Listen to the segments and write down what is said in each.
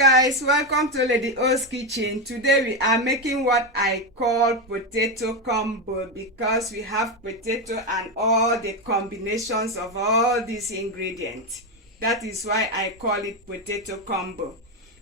guys, welcome to Lady O's kitchen. Today we are making what I call potato combo because we have potato and all the combinations of all these ingredients. That is why I call it potato combo.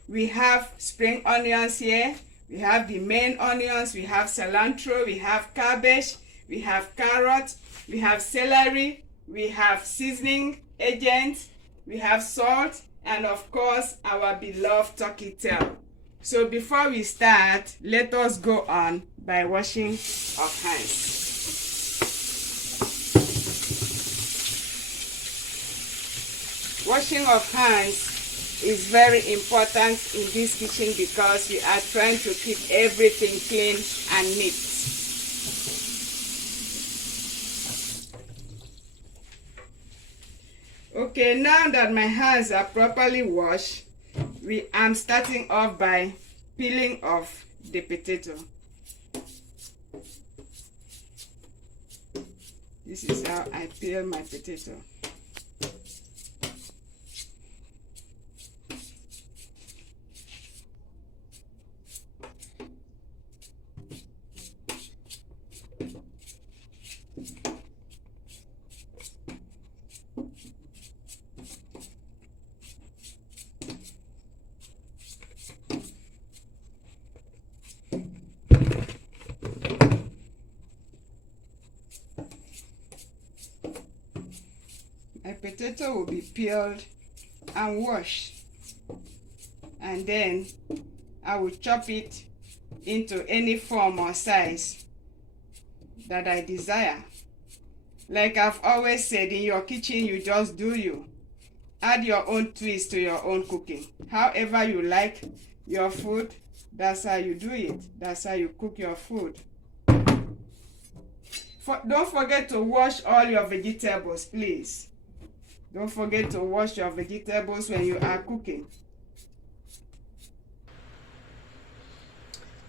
We have spring onions here, we have the main onions, we have cilantro, we have cabbage, we have carrot, we have celery, we have seasoning agents, we have salt, and of course our beloved turkey tail. So before we start, let us go on by washing our hands. Washing of hands is very important in this kitchen because we are trying to keep everything clean and neat. Okay, now that my hands are properly washed, I'm starting off by peeling off the potato. This is how I peel my potato. My potato will be peeled and washed, and then I will chop it into any form or size that I desire. Like I've always said, in your kitchen you just do you. Add your own twist to your own cooking. However you like your food, that's how you do it. That's how you cook your food. Don't forget to wash all your vegetables, please. Don't forget to wash your vegetables when you are cooking.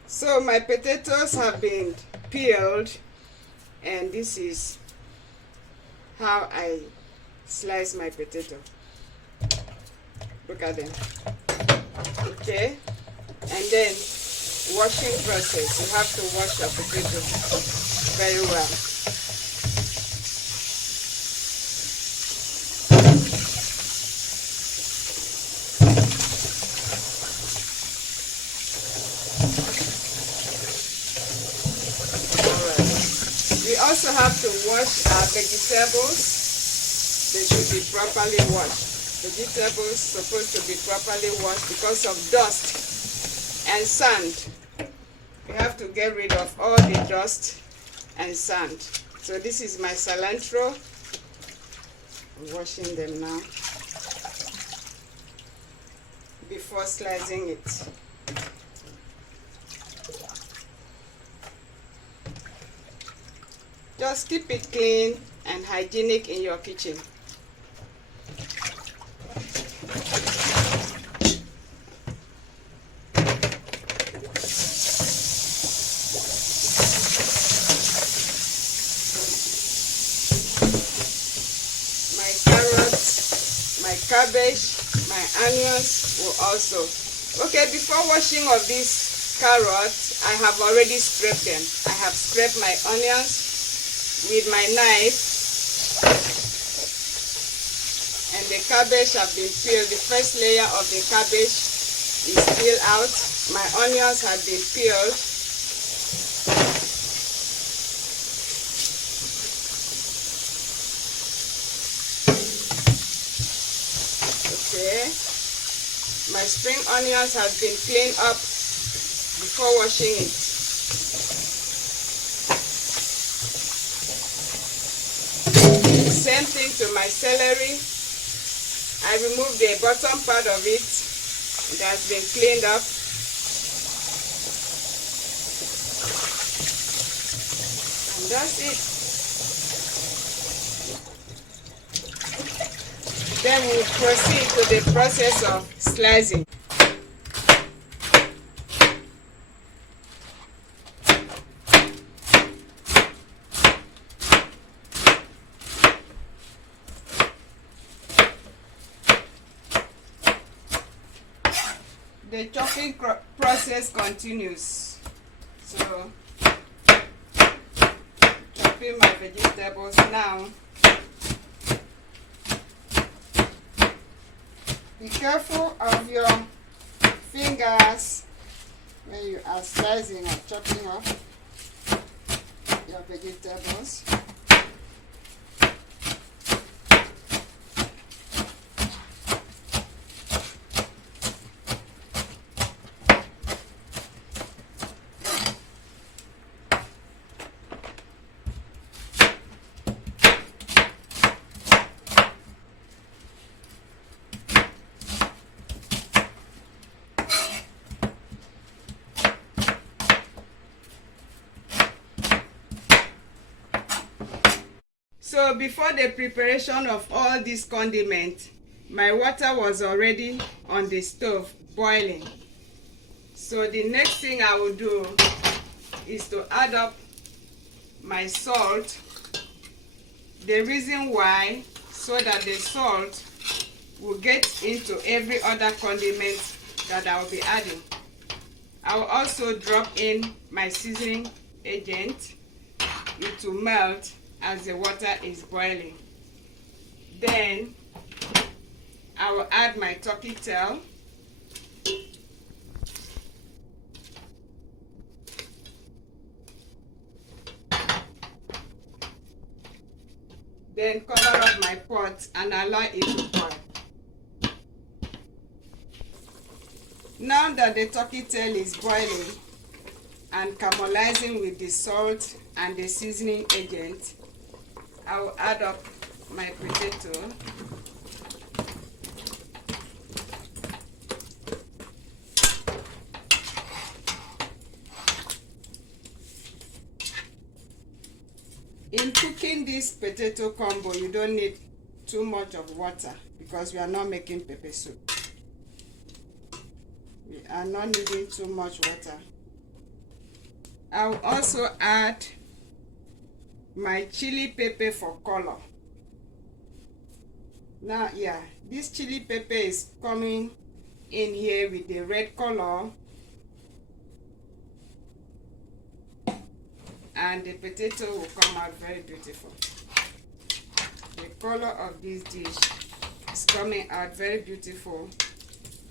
So my potatoes have been peeled, and this is how I slice my potato. Look at them. Okay, and then washing process. You have to wash your potato very well. We also have to wash our vegetables. They should be properly washed. Vegetables supposed to be properly washed because of dust and sand. We have to get rid of all the dust and sand. So this is my cilantro. I'm washing them now before slicing it. Just keep it clean and hygienic in your kitchen. My carrots, my cabbage, my onions will also. Okay, before washing of these carrots, I have already scraped them. I have scraped my onions with my knife, and the cabbage have been peeled. The first layer of the cabbage is peeled out. My onions have been peeled. Okay, my spring onions have been cleaned up before washing it. Same thing to my celery. I removed the bottom part of it. It has been cleaned up. And that's it. Then we'll proceed to the process of slicing. the chopping process continues. So chopping my vegetables now. Be careful of your fingers when you are slicing or chopping up your vegetables. So before the preparation of all these condiments, my water was already on the stove boiling. So the next thing I will do is to add up my salt. The reason why, so that the salt will get into every other condiment that I will be adding. I will also drop in my seasoning agent. It will melt as the water is boiling. Then I will add my turkey tail. Then cover up my pot and allow it to boil. Now that the turkey tail is boiling and caramelizing with the salt and the seasoning agent, I will add up my potato. In cooking this potato combo, you don't need too much of water because we are not making pepper soup. We are not needing too much water. I will also add my chili pepper for color. Now, yeah, this chili pepper is coming in here with the red color, and the potato will come out very beautiful. The color of this dish is coming out very beautiful.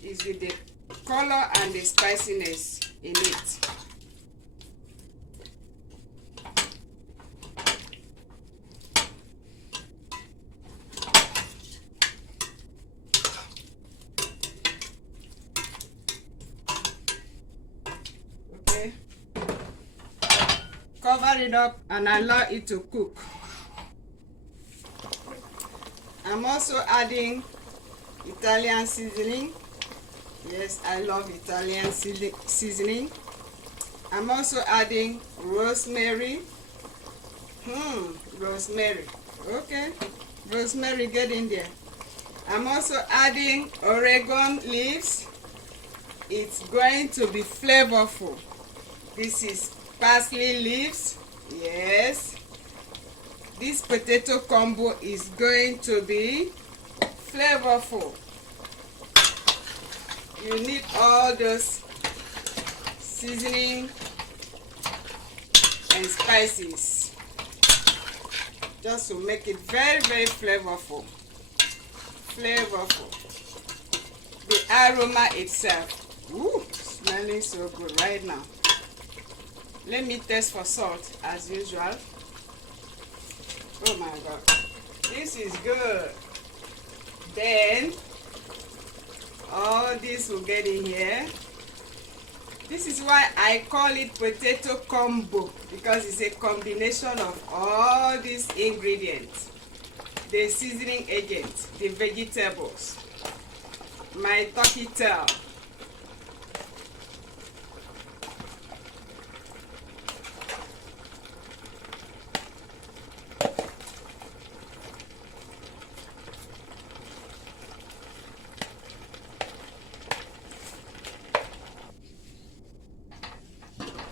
It's with the color and the spiciness in it. Cover it up and allow it to cook. I'm also adding Italian seasoning. Yes, I love Italian seasoning. I'm also adding rosemary. Rosemary. Okay, rosemary, get in there. I'm also adding oregano leaves. It's going to be flavorful. This is parsley leaves. Yes, this potato combo is going to be flavorful. You need all those seasoning and spices just to make it very, very flavorful. The aroma itself, ooh, smelling so good right now. Let me test for salt as usual. Oh my God, this is good. Then all this will get in here. This is why I call it potato combo, because it's a combination of all these ingredients: the seasoning agent, the vegetables, my turkey tail,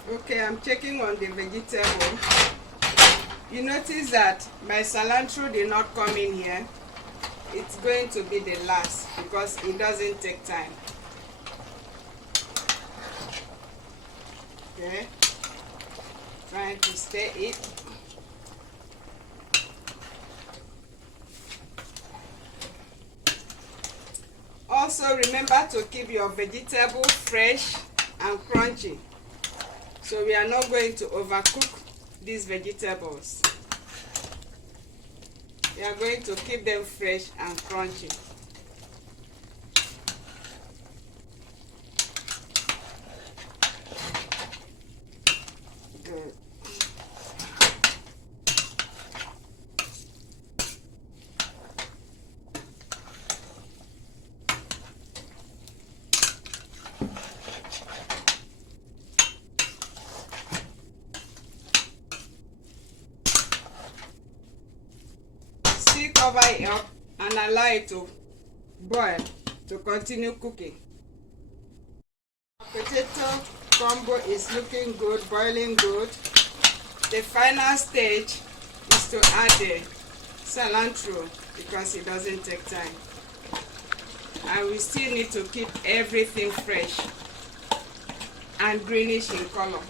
okay, I'm checking on the vegetable. You notice that my cilantro did not come in here. It's going to be the last because it doesn't take time. Okay, trying to stir it. Also remember to keep your vegetables fresh and crunchy. So we are not going to overcook these vegetables. We are going to keep them fresh and crunchy. Good. Still cover it up and allow it to boil to continue cooking. Potato combo is looking good, boiling good. The final stage is to add the cilantro because it doesn't take time. And we still need to keep everything fresh and greenish in color.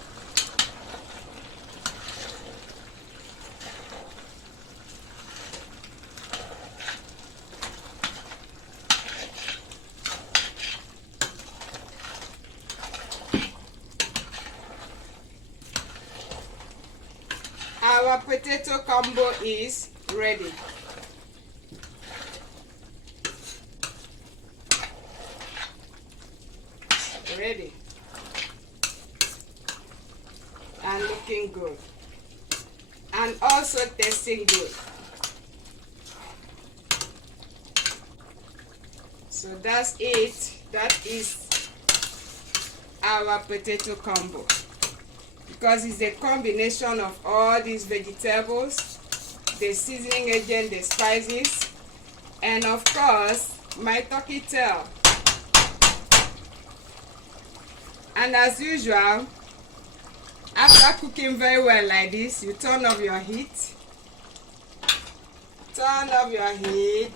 Our potato combo is ready. Ready. And looking good. And also tasting good. So that's it. That is our potato combo. Because it's a combination of all these vegetables, the seasoning agent, the spices, and of course my turkey tail. And as usual, after cooking very well like this, you turn off your heat. Turn off your heat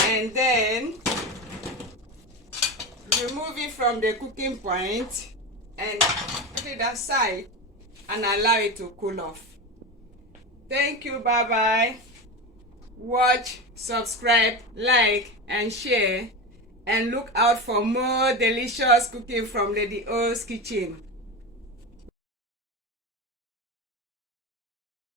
and then remove it from the cooking point and put it aside and allow it to cool off. Thank you. Bye bye. Watch, subscribe, like and share, and look out for more delicious cooking from Lady O's kitchen.